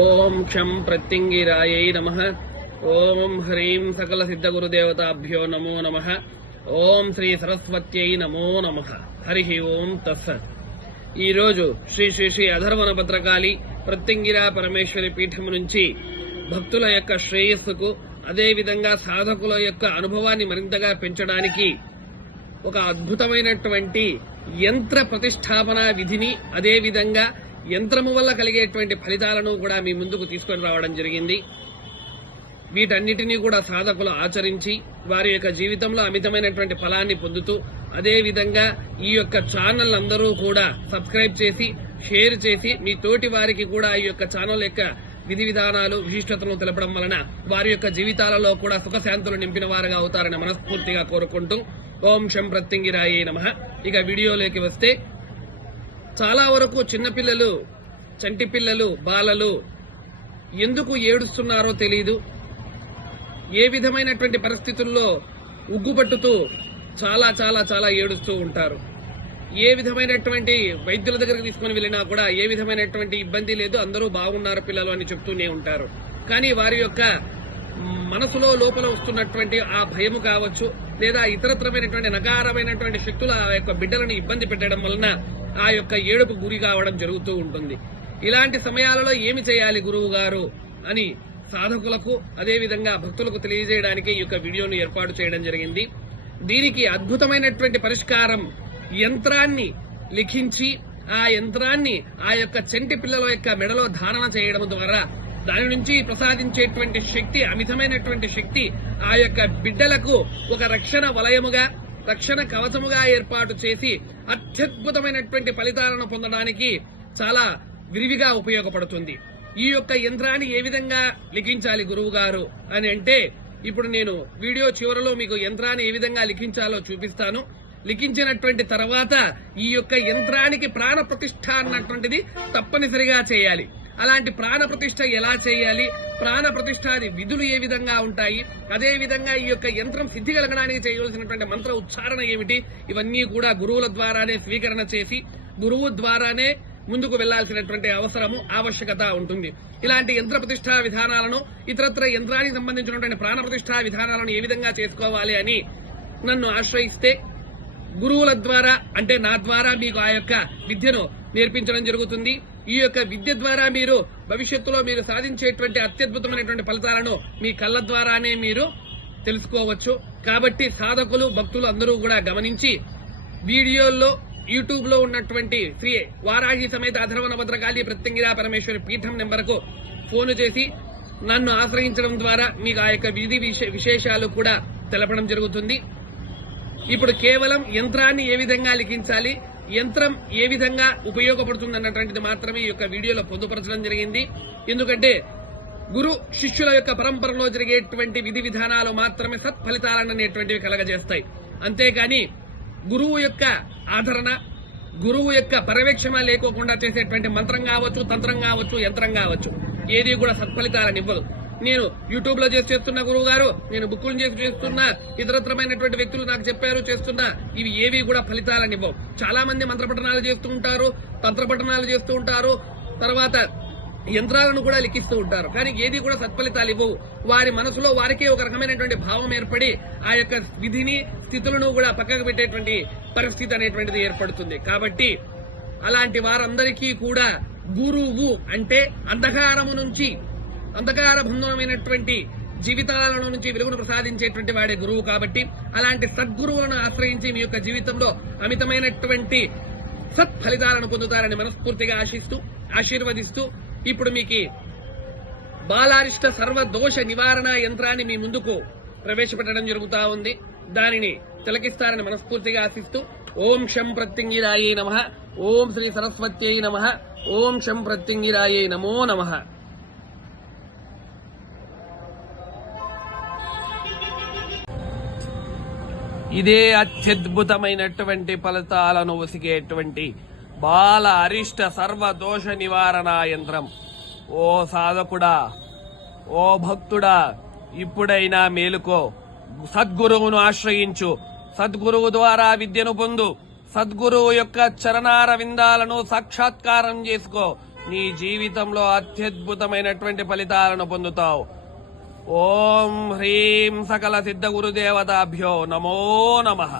ఓం క్షం ప్రత్యంగిరాయై నమః. ఓం హ్రీం సకల సిద్ధ గురుదేవతాభ్యో నమో నమః. ఓం శ్రీ సరస్వత్యై నమో నమః. హరి ఓం తత్సత్. ఈరోజు శ్రీ శ్రీ శ్రీ అధర్వణ భద్రకాళి ప్రత్యంగిరా పరమేశ్వరి పీఠం నుంచి భక్తుల యొక్క శ్రేయస్సుకు, అదేవిధంగా సాధకుల యొక్క అనుభవాన్ని మరింతగా పెంచడానికి ఒక అద్భుతమైనటువంటి యంత్ర ప్రతిష్టాపన విధిని, అదేవిధంగా యంత్రము వల్ల కలిగేటువంటి ఫలితాలను కూడా మీ ముందుకు తీసుకొని రావడం జరిగింది. వీటన్నిటినీ కూడా సాధకులు ఆచరించి వారి యొక్క జీవితంలో అమితమైనటువంటి ఫలాన్ని పొందుతూ, అదేవిధంగా ఈ యొక్క ఛానల్ అందరూ కూడా సబ్స్క్రైబ్ చేసి షేర్ చేసి మీ తోటి వారికి కూడా ఈ యొక్క ఛానల్ యొక్క విధి విధానాలు విశిష్టతను తెలపడం వలన వారి యొక్క జీవితాలలో కూడా సుఖశాంతులు నింపిన వారుగా అవుతారని మనస్ఫూర్తిగా కోరుకుంటూ ఓం శం ప్రత్యంగిరాయే నమః. ఇక వీడియోలోకి వస్తే, చాలా వరకు చిన్నపిల్లలు, చంటి పిల్లలు, బాలలు ఎందుకు ఏడుస్తున్నారో తెలియదు. ఏ విధమైనటువంటి పరిస్థితుల్లో ఉగ్గుపట్టుతూ చాలా చాలా చాలా ఏడుస్తూ ఉంటారు. ఏ విధమైనటువంటి వైద్యుల దగ్గరికి తీసుకుని వెళ్ళినా కూడా ఏ విధమైనటువంటి ఇబ్బంది లేదు, అందరూ బాగున్నారు పిల్లలు అని చెప్తూనే ఉంటారు. కానీ వారి యొక్క మనసులో లోపల వస్తున్నటువంటి ఆ భయము కావచ్చు, లేదా ఇతరత్రమైనటువంటి నకారమైనటువంటి శక్తులు ఆ యొక్క బిడ్డలను ఇబ్బంది పెట్టడం వలన ఆ యొక్క ఏడుపు గురి కావడం జరుగుతూ ఉంటుంది. ఇలాంటి సమయాలలో ఏమి చేయాలి గురువు గారు అని సాధకులకు, అదేవిధంగా భక్తులకు తెలియజేయడానికి ఈ యొక్క వీడియోను ఏర్పాటు చేయడం జరిగింది. దీనికి అద్భుతమైనటువంటి పరిష్కారం, యంత్రాన్ని లిఖించి ఆ యంత్రాన్ని ఆ యొక్క చంటి పిల్లల యొక్క మెడలో ధారణ చేయడం ద్వారా దాని నుంచి ప్రసాదించేటువంటి శక్తి, అమితమైనటువంటి శక్తి ఆ యొక్క బిడ్డలకు ఒక రక్షణ వలయముగా, రక్షణ కవచముగా ఏర్పాటు చేసి అత్యద్భుతమైనటువంటి ఫలితాలను పొందడానికి చాలా విరివిగా ఉపయోగపడుతుంది. ఈ యొక్క యంత్రాన్ని ఏ విధంగా లిఖించాలి గురువు గారు అని అంటే, ఇప్పుడు నేను వీడియో చివరిలో మీకు యంత్రాన్ని ఏ విధంగా లిఖించాలో చూపిస్తాను. లిఖించినటువంటి తర్వాత ఈ యొక్క యంత్రానికి ప్రాణ ప్రతిష్ఠ అన్నటువంటిది తప్పనిసరిగా చేయాలి. అలాంటి ప్రాణ ప్రతిష్ఠ ఎలా చేయాలి, ప్రాణ ప్రతిష్ఠాది విధులు ఏ విధంగా ఉంటాయి, అదే విధంగా ఈ యొక్క యంత్రం సిద్ధి కలగడానికి చేయవలసినటువంటి మంత్ర ఉచ్చారణ ఏమిటి, ఇవన్నీ కూడా గురువుల ద్వారానే స్వీకరణ చేసి గురువు ద్వారానే ముందుకు వెళ్లాల్సినటువంటి అవసరము, ఆవశ్యకత ఉంటుంది. ఇలాంటి యంత్ర ప్రతిష్ఠా విధానాలను, ఇతరత్ర యంత్రానికి సంబంధించినటువంటి ప్రాణ ప్రతిష్ఠా విధానాలను ఏ విధంగా చేసుకోవాలి అని నన్ను ఆశ్రయిస్తే గురువుల ద్వారా, అంటే నా ద్వారా మీకు ఆ యొక్క విద్యను నేర్పించడం జరుగుతుంది. ఈ యొక్క విద్య ద్వారా మీరు భవిష్యత్తులో మీరు సాధించేటువంటి అత్యద్భుతమైనటువంటి ఫలితాలను మీ కళ్ళ ద్వారానే మీరు తెలుసుకోవచ్చు. కాబట్టి సాధకులు, భక్తులు అందరూ కూడా గమనించి వీడియోల్లో యూట్యూబ్ లో ఉన్నటువంటి శ్రీ వారాహి సమేత అధర్వణ భద్రకాళి ప్రత్యంగిరా పరమేశ్వరి పీఠం నెంబర్కు ఫోన్ చేసి నన్ను ఆశ్రయించడం ద్వారా మీకు ఆ యొక్క విధి విశేషాలు కూడా తెలపడం జరుగుతుంది. ఇప్పుడు కేవలం యంత్రాన్ని ఏ విధంగా లిఖించాలి, యంత్రం ఏ విధంగా ఉపయోగపడుతుంది అన్నటువంటిది మాత్రమే ఈ యొక్క వీడియోలో పొందుపరచడం జరిగింది. ఎందుకంటే గురు శిష్యుల యొక్క పరంపరలో జరిగేటువంటి విధి విధానాలు మాత్రమే సత్ఫలితాలనేటువంటివి కలగజేస్తాయి. అంతేగాని గురువు యొక్క ఆదరణ, గురువు యొక్క పర్యవేక్షణ లేకోకుండా చేసేటువంటి మంత్రం కావచ్చు, తంత్రం కావచ్చు, యంత్రం కావచ్చు, ఏది కూడా సత్ఫలితాలను ఇవ్వదు. నేను యూట్యూబ్ లో చేస్తున్నా గురువు గారు, నేను బుక్కులు చేస్తున్నా, ఇతరత్రమైనటువంటి వ్యక్తులు నాకు చెప్పారు చేస్తున్నా, ఇవి ఏవి కూడా ఫలితాలను ఇవ్వవు. చాలా మంది మంత్రపఠనాలు చేస్తూ ఉంటారు, తంత్రపఠనాలు చేస్తూ ఉంటారు, తర్వాత యంత్రాలను కూడా లిఖిస్తూ ఉంటారు. కానీ ఏది కూడా సత్ఫలితాలు ఇవ్వవు. వారి మనసులో వారికే ఒక రకమైనటువంటి భావం ఏర్పడి ఆ యొక్క విధిని, స్థితులను కూడా పక్కకు పెట్టేటువంటి పరిస్థితి అనేటువంటిది ఏర్పడుతుంది. కాబట్టి అలాంటి వారందరికీ కూడా గురువు అంటే అంధకారము నుంచి, అంధకార బంధమైనటువంటి జీవితాల నుంచి వెలుగును ప్రసాదించేటువంటి వాడే గురువు. కాబట్టి అలాంటి సద్గురువును ఆశ్రయించి మీ యొక్క జీవితంలో అమితమైనటువంటి సత్ఫలితాలను పొందుతారని మనస్ఫూర్తిగా ఆశీర్వదిస్తూ ఇప్పుడు మీకు బాలారిష్ట సర్వదోష నివారణ యంత్రాన్ని మీ ముందుకు ప్రవేశపెట్టడం జరుగుతా ఉంది. దానిని తిలకిస్తారని మనస్ఫూర్తిగా ఆశిస్తూ ఓం శం ప్రత్యంగిరాయే నమః. ఓం శ్రీ సరస్వత్యై నమః. ఓం శం ప్రత్యంగిరాయే నమో నమః. ఇదే అత్యద్భుతమైనటువంటి ఫలితాలను ఒసిగేటువంటి బాల అరిష్ట సర్వదోష నివారణ యంత్రం. ఓ సాధకుడా, ఓ భక్తుడా, ఇప్పుడైనా మేలుకో, సద్గురువును ఆశ్రయించు, సద్గురువు ద్వారా విద్యను పొందు, సద్గురువు యొక్క చరణార విందాలను సాక్షాత్కారం చేసుకో. నీ జీవితంలో అత్యద్భుతమైనటువంటి ఫలితాలను పొందుతావు. ఓం హ్రీం సకల సిద్ధ గురుదేవతాభ్యో నమో నమః.